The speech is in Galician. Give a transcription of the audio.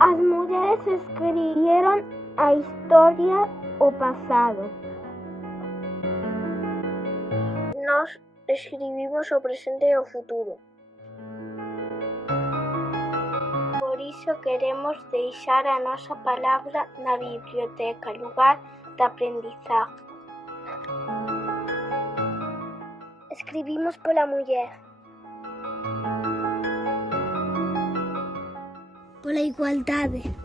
As mulleres escribiron a historia, o pasado. Nós escribimos o presente e o futuro. Por iso queremos deixar a nosa palabra na biblioteca, lugar de aprendizaje. Escribimos pola muller. Pola igualdade.